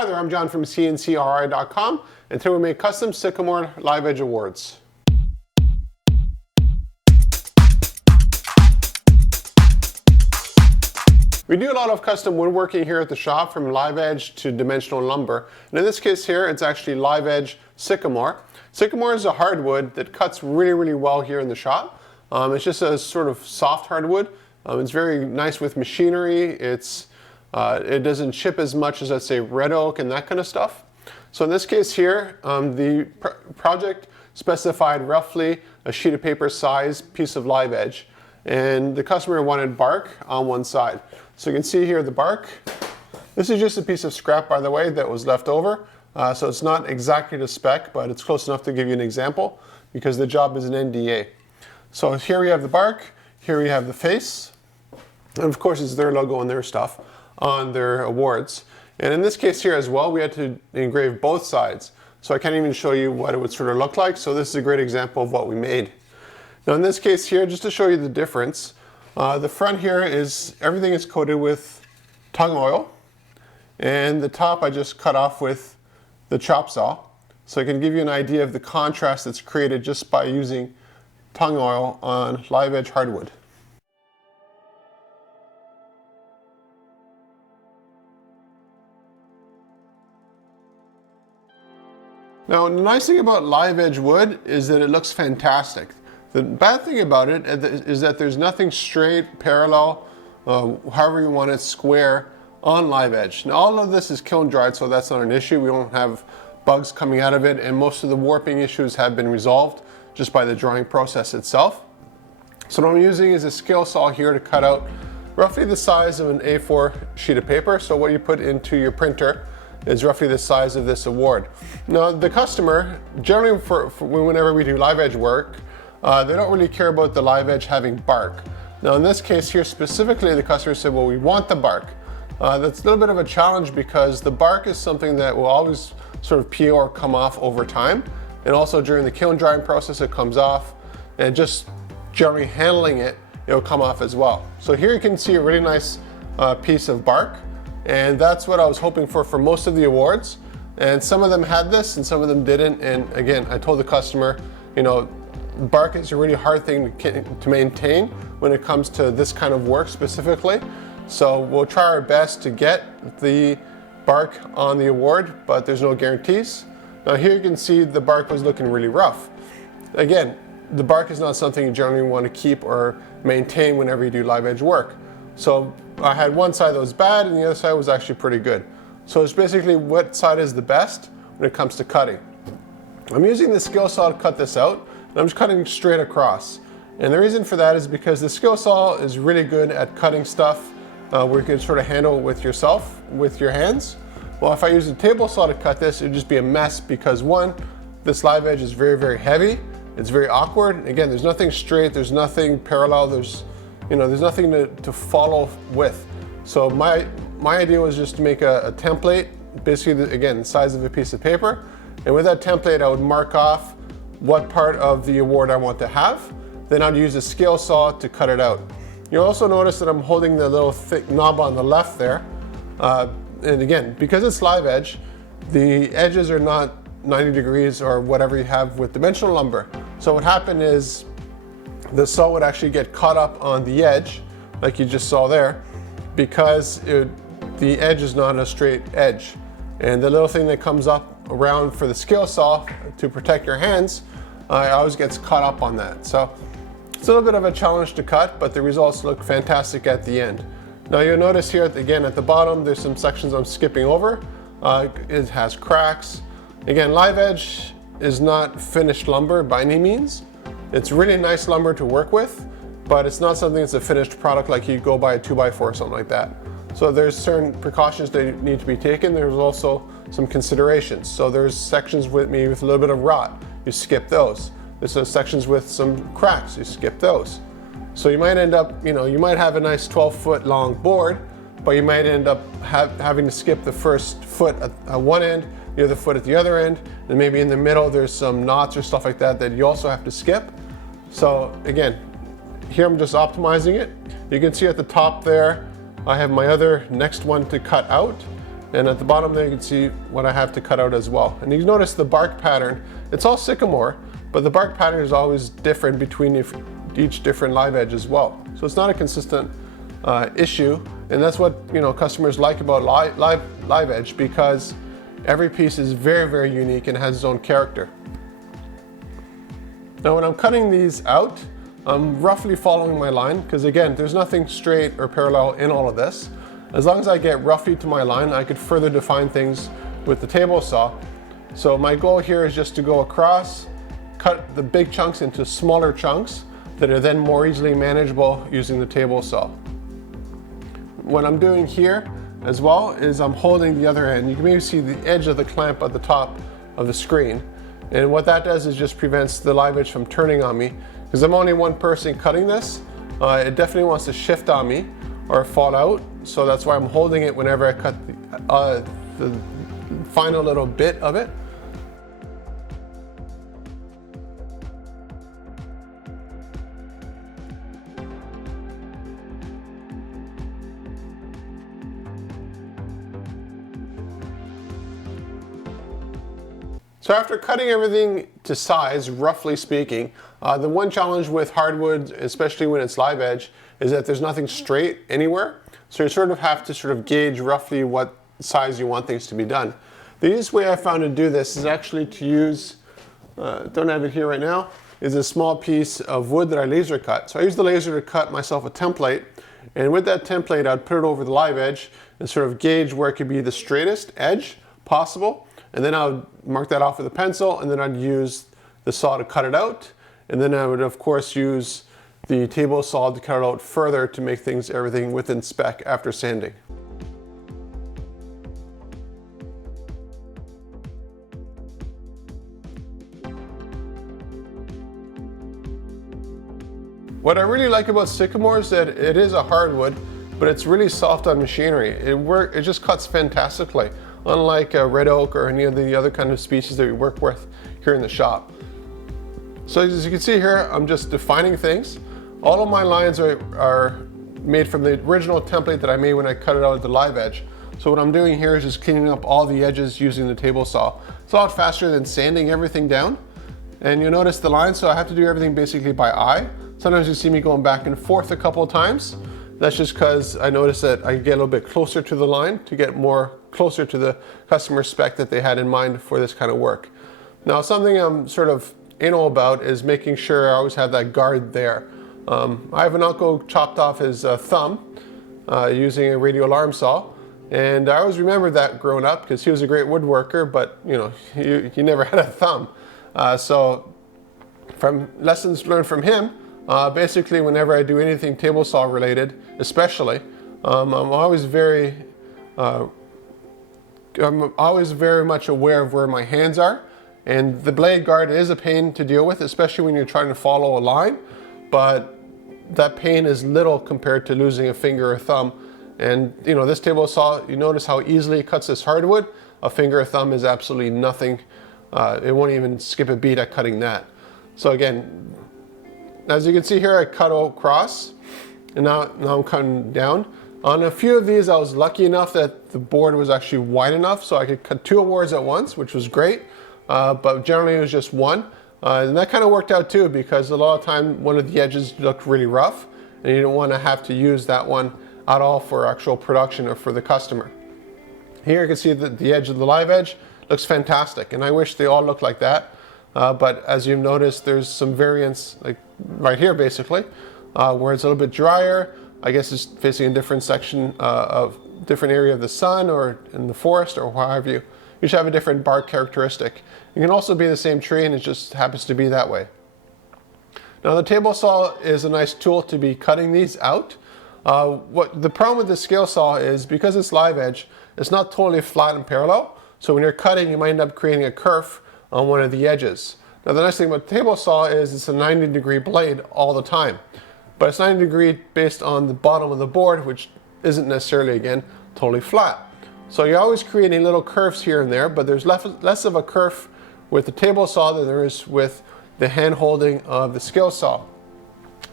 Hi there, I'm John from CNCKing.com, and today we make custom Sycamore live edge awards. We do a lot of custom woodworking here at the shop, from live edge to dimensional lumber. And in this case here, it's actually live edge Sycamore. Sycamore is a hardwood that cuts really well here in the shop. It's just a sort of soft hardwood. It's very nice with machinery. It doesn't chip as much as, let's say, red oak and that kind of stuff. So in this case here, the project specified roughly a sheet of paper size piece of live edge, and the customer wanted bark on one side. So you can see here the bark. This is just a piece of scrap, by the way, that was left over. So it's not exactly to spec, but it's close enough to give you an example because the job is an NDA. So here we have the bark, here we have the face, and of course it's their logo and their stuff on their awards. And in this case here as well, we had to engrave both sides. So I can't even show you what it would sort of look like. So this is a great example of what we made. Now in this case here, just to show you the difference, the front here is, everything is coated with tung oil. And the top I just cut off with the chop saw. So I can give you an idea of the contrast that's created just by using tung oil on live edge hardwood. Now, the nice thing about live edge wood is that it looks fantastic. The bad thing about it is that there's nothing straight, parallel, however you want it, square on live edge. Now, all of this is kiln dried, so that's not an issue. We don't have bugs coming out of it, and most of the warping issues have been resolved just by the drying process itself. So what I'm using is a scale saw here to cut out roughly the size of an A4 sheet of paper. So what you put into your printer is roughly the size of this award. Now the customer, generally whenever we do live edge work, they don't really care about the live edge having bark. Now in this case here specifically, the customer said, well, we want the bark. That's a little bit of a challenge because the bark is something that will always sort of peel or come off over time. And also during the kiln drying process, it comes off, and just generally handling it, it'll come off as well. So here you can see a really nice piece of bark. And that's what I was hoping for most of the awards. And some of them had this and some of them didn't. And again, I told the customer, you know, bark is a really hard thing to maintain when it comes to this kind of work specifically. So we'll try our best to get the bark on the award, but there's no guarantees. Now here you can see the bark was looking really rough. Again, the bark is not something you generally want to keep or maintain whenever you do live edge work. So I had one side that was bad and the other side was actually pretty good. So it's basically what side is the best when it comes to cutting. I'm using the skill saw to cut this out, and I'm just cutting straight across. And the reason for that is because the skill saw is really good at cutting stuff where you can sort of handle it with yourself, with your hands. Well, if I use a table saw to cut this, it would just be a mess because one, this live edge is very heavy. It's very awkward. Again, there's nothing straight, there's nothing parallel, there's nothing to follow with. So my idea was just to make a template, basically, again, the size of a piece of paper. And with that template, I would mark off what part of the award I want to have. Then I'd use a scale saw to cut it out. You'll also notice that I'm holding the little thick knob on the left there. And again, because it's live edge, the edges are not 90 degrees or whatever you have with dimensional lumber. So what happened is the saw would actually get caught up on the edge, like you just saw there, because the edge is not a straight edge. And the little thing that comes up around for the scale saw to protect your hands, always gets caught up on that. So it's a little bit of a challenge to cut, but the results look fantastic at the end. Now you'll notice here, again, at the bottom, there's some sections I'm skipping over. It has cracks. Again, live edge is not finished lumber by any means. It's really nice lumber to work with, but it's not something that's a finished product like you go buy a 2x4 or something like that. So there's certain precautions that need to be taken. There's also some considerations. So there's sections with a little bit of rot. You skip those. There's some sections with some cracks. You skip those. So you might end up, you might have a nice 12-foot long board, but you might end up having to skip the first foot at one end, the other foot at the other end, and maybe in the middle there's some knots or stuff like that you also have to skip. So again, here I'm just optimizing it. You can see at the top there, I have my other next one to cut out. And at the bottom there you can see what I have to cut out as well. And you notice the bark pattern, it's all Sycamore, but the bark pattern is always different between each different live edge as well. So it's not a consistent issue, and that's what customers like about live edge, because every piece is very, very unique and has its own character. Now when I'm cutting these out, I'm roughly following my line, because again, there's nothing straight or parallel in all of this. As long as I get roughly to my line, I could further define things with the table saw. So my goal here is just to go across, cut the big chunks into smaller chunks that are then more easily manageable using the table saw. What I'm doing here as well is I'm holding the other end. You can maybe see the edge of the clamp at the top of the screen. And what that does is just prevents the live edge from turning on me. Because I'm only one person cutting this, it definitely wants to shift on me or fall out. So that's why I'm holding it whenever I cut the final little bit of it. So after cutting everything to size, roughly speaking, the one challenge with hardwood, especially when it's live edge, is that there's nothing straight anywhere. So you sort of have to gauge roughly what size you want things to be done. The easiest way I found to do this is actually to use, don't have it here right now, is a small piece of wood that I laser cut. So I use the laser to cut myself a template, and with that template I'd put it over the live edge and sort of gauge where it could be the straightest edge possible. And then I would mark that off with a pencil, and then I'd use the saw to cut it out. And then I would of course use the table saw to cut it out further to make everything within spec after sanding. What I really like about Sycamore is that it is a hardwood, but it's really soft on machinery. It just cuts fantastically, unlike red oak or any of the other kind of species that we work with here in the shop. So as you can see here, I'm just defining things. All of my lines are made from the original template that I made when I cut it out at the live edge. So what I'm doing here is just cleaning up all the edges using the table saw. It's a lot faster than sanding everything down. And you'll notice the lines, so I have to do everything basically by eye. Sometimes you see me going back and forth a couple of times. That's just because I noticed that I get a little bit closer to the line to get more closer to the customer spec that they had in mind for this kind of work. Now something I'm sort of anal about is making sure I always have that guard there. I have an uncle chopped off his thumb using a radio alarm saw, and I always remembered that growing up because he was a great woodworker, but he never had a thumb. So from lessons learned from him, basically whenever I do anything table saw related, especially, I'm always very much aware of where my hands are. And the blade guard is a pain to deal with, especially when you're trying to follow a line, but that pain is little compared to losing a finger or thumb. And this table saw, you notice how easily it cuts this hardwood. A finger or thumb is absolutely nothing. It won't even skip a beat at cutting that. So again, as you can see here, I cut across, and now I'm cutting down. On a few of these, I was lucky enough that the board was actually wide enough so I could cut two boards at once, which was great. But generally it was just one. And that kind of worked out too, because a lot of time one of the edges looked really rough and you didn't want to have to use that one at all for actual production or for the customer. Here you can see that the edge of the live edge looks fantastic, and I wish they all looked like that. But as you've noticed, there's some variance, like right here basically, where it's a little bit drier. I guess it's facing a different section of different area of the sun or in the forest or however you should have a different bark characteristic. It can also be the same tree, and it just happens to be that way. Now the table saw is a nice tool to be cutting these out. What the problem with the scale saw is, because it's live edge, it's not totally flat and parallel. So when you're cutting, you might end up creating a curve on one of the edges. Now the nice thing about the table saw is it's a 90-degree blade all the time. But it's 90 degree based on the bottom of the board, which isn't necessarily, again, totally flat. So you're always creating little curves here and there, but there's less of a curve with the table saw than there is with the hand holding of the scale saw.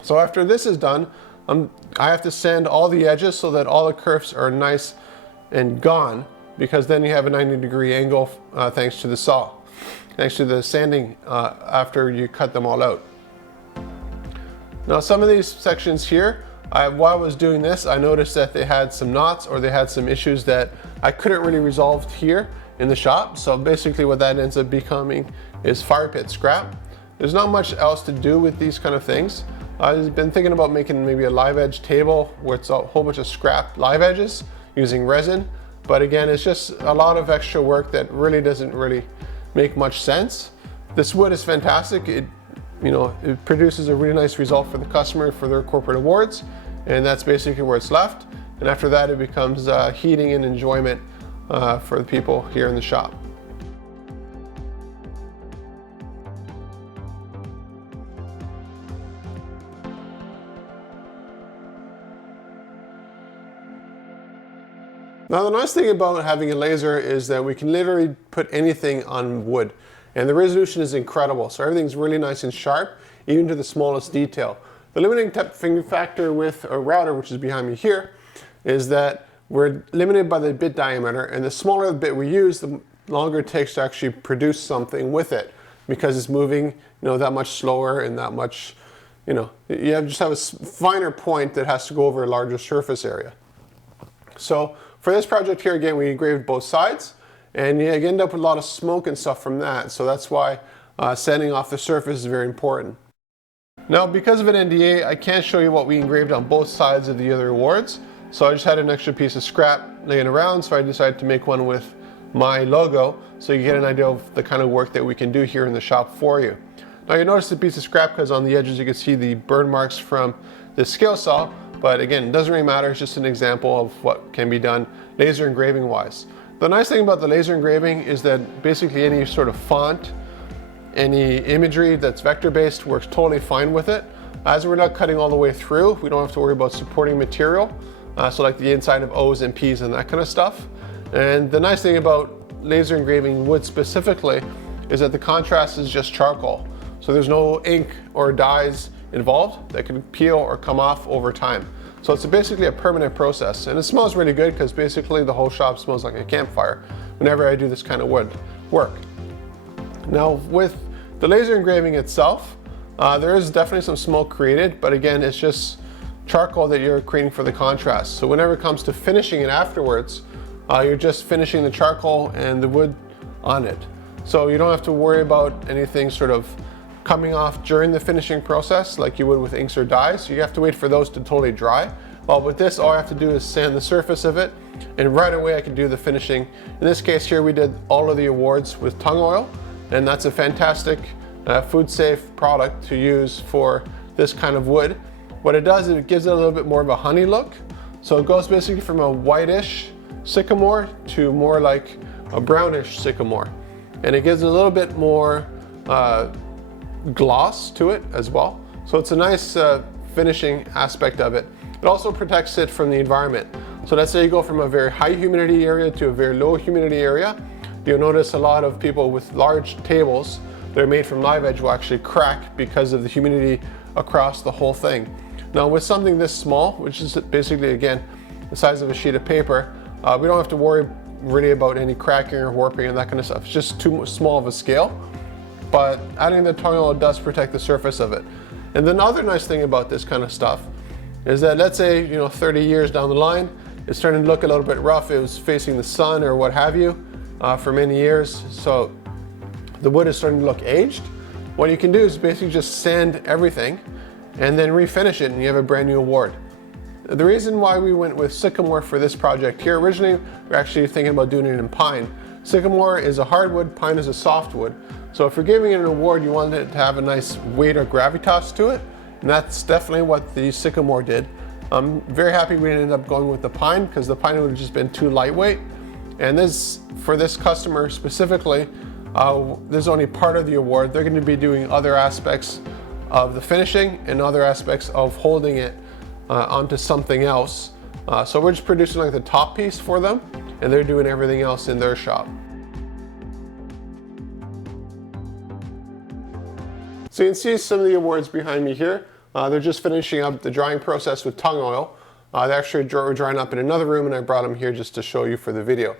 So after this is done, I have to sand all the edges so that all the curves are nice and gone. because then you have a 90-degree angle thanks to the saw, thanks to the sanding after you cut them all out. Now some of these sections here, while I was doing this, I noticed that they had some knots or they had some issues that I couldn't really resolve here in the shop. So basically what that ends up becoming is fire pit scrap. There's not much else to do with these kind of things. I've been thinking about making maybe a live edge table where it's a whole bunch of scrap live edges using resin. But again, it's just a lot of extra work that really doesn't really make much sense. This wood is fantastic. It produces a really nice result for the customer for their corporate awards, and that's basically where it's left. And after that, it becomes heating and enjoyment for the people here in the shop. Now the nice thing about having a laser is that we can literally put anything on wood, and the resolution is incredible. So everything's really nice and sharp, even to the smallest detail. The limiting factor with a router, which is behind me here, is that we're limited by the bit diameter, and the smaller the bit we use, the longer it takes to actually produce something with it, because it's moving that much slower and that much, you just have a finer point that has to go over a larger surface area. So for this project here, again, we engraved both sides, and you end up with a lot of smoke and stuff from that. So that's why sanding off the surface is very important. Now, because of an NDA, I can't show you what we engraved on both sides of the other awards. So I just had an extra piece of scrap laying around, so I decided to make one with my logo so you get an idea of the kind of work that we can do here in the shop for you. Now you notice the piece of scrap because on the edges you can see the burn marks from the scale saw, but again, it doesn't really matter. It's just an example of what can be done laser engraving wise. The nice thing about the laser engraving is that basically any sort of font, any imagery that's vector based works totally fine with it. As we're not cutting all the way through, we don't have to worry about supporting material, so like the inside of O's and P's and that kind of stuff. And the nice thing about laser engraving wood specifically is that the contrast is just charcoal. So there's no ink or dyes involved that can peel or come off over time. So it's basically a permanent process, and it smells really good because basically the whole shop smells like a campfire whenever I do this kind of wood work. Now with the laser engraving itself, there is definitely some smoke created, but again, it's just charcoal that you're creating for the contrast. So whenever it comes to finishing it afterwards, you're just finishing the charcoal and the wood on it. So you don't have to worry about anything sort of coming off during the finishing process like you would with inks or dyes. You have to wait for those to totally dry. Well, with this, all I have to do is sand the surface of it, and right away I can do the finishing. In this case here, we did all of the awards with tung oil, and that's a fantastic food safe product to use for this kind of wood. What it does is it gives it a little bit more of a honey look. So it goes basically from a whitish sycamore to more like a brownish sycamore. And it gives a little bit more gloss to it as well. So it's a nice finishing aspect of it. It also protects it from the environment. So let's say you go from a very high humidity area to a very low humidity area. You'll notice a lot of people with large tables that are made from live edge will actually crack because of the humidity across the whole thing. Now with something this small, which is basically again the size of a sheet of paper, we don't have to worry really about any cracking or warping and that kind of stuff. It's just too small of a scale, but adding the tung oil does protect the surface of it. And then the other nice thing about this kind of stuff is that let's say 30 years down the line, it's starting to look a little bit rough. It was facing the sun or what have you for many years, so the wood is starting to look aged. What you can do is basically just sand everything and then refinish it, and you have a brand new award. The reason why we went with Sycamore for this project here, originally we were actually thinking about doing it in pine. Sycamore is a hardwood, pine is a softwood. So if you're giving it an award, you want it to have a nice weight or gravitas to it, and that's definitely what the Sycamore did. I'm very happy we ended up going with the pine because the pine would have just been too lightweight. And this, for this customer specifically, this is only part of the award. They're going to be doing other aspects of the finishing and other aspects of holding it onto something else. So we're just producing like the top piece for them, and they're doing everything else in their shop. So you can see some of the awards behind me here. They're just finishing up the drying process with tung oil. They actually were drying up in another room, and I brought them here just to show you for the video.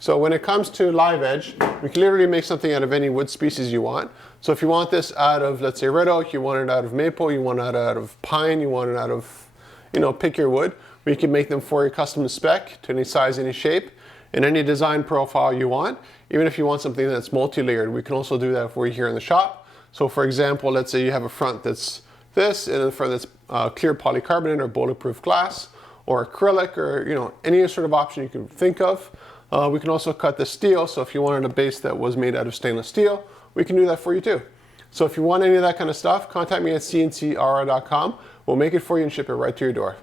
So when it comes to live edge, we can literally make something out of any wood species you want. So if you want this out of, let's say, red oak, you want it out of maple, you want it out of pine, you want it out of, you know, pick your wood. We can make them for your custom spec to any size, any shape, and any design profile you want. Even if you want something that's multi-layered, we can also do that for you here in the shop. So for example, let's say you have a front that's this, and a front that's clear polycarbonate or bulletproof glass, or acrylic, or you know, any sort of option you can think of. We can also cut the steel, so if you wanted a base that was made out of stainless steel, we can do that for you too. So if you want any of that kind of stuff, contact me at CNCKing.com. We'll make it for you and ship it right to your door.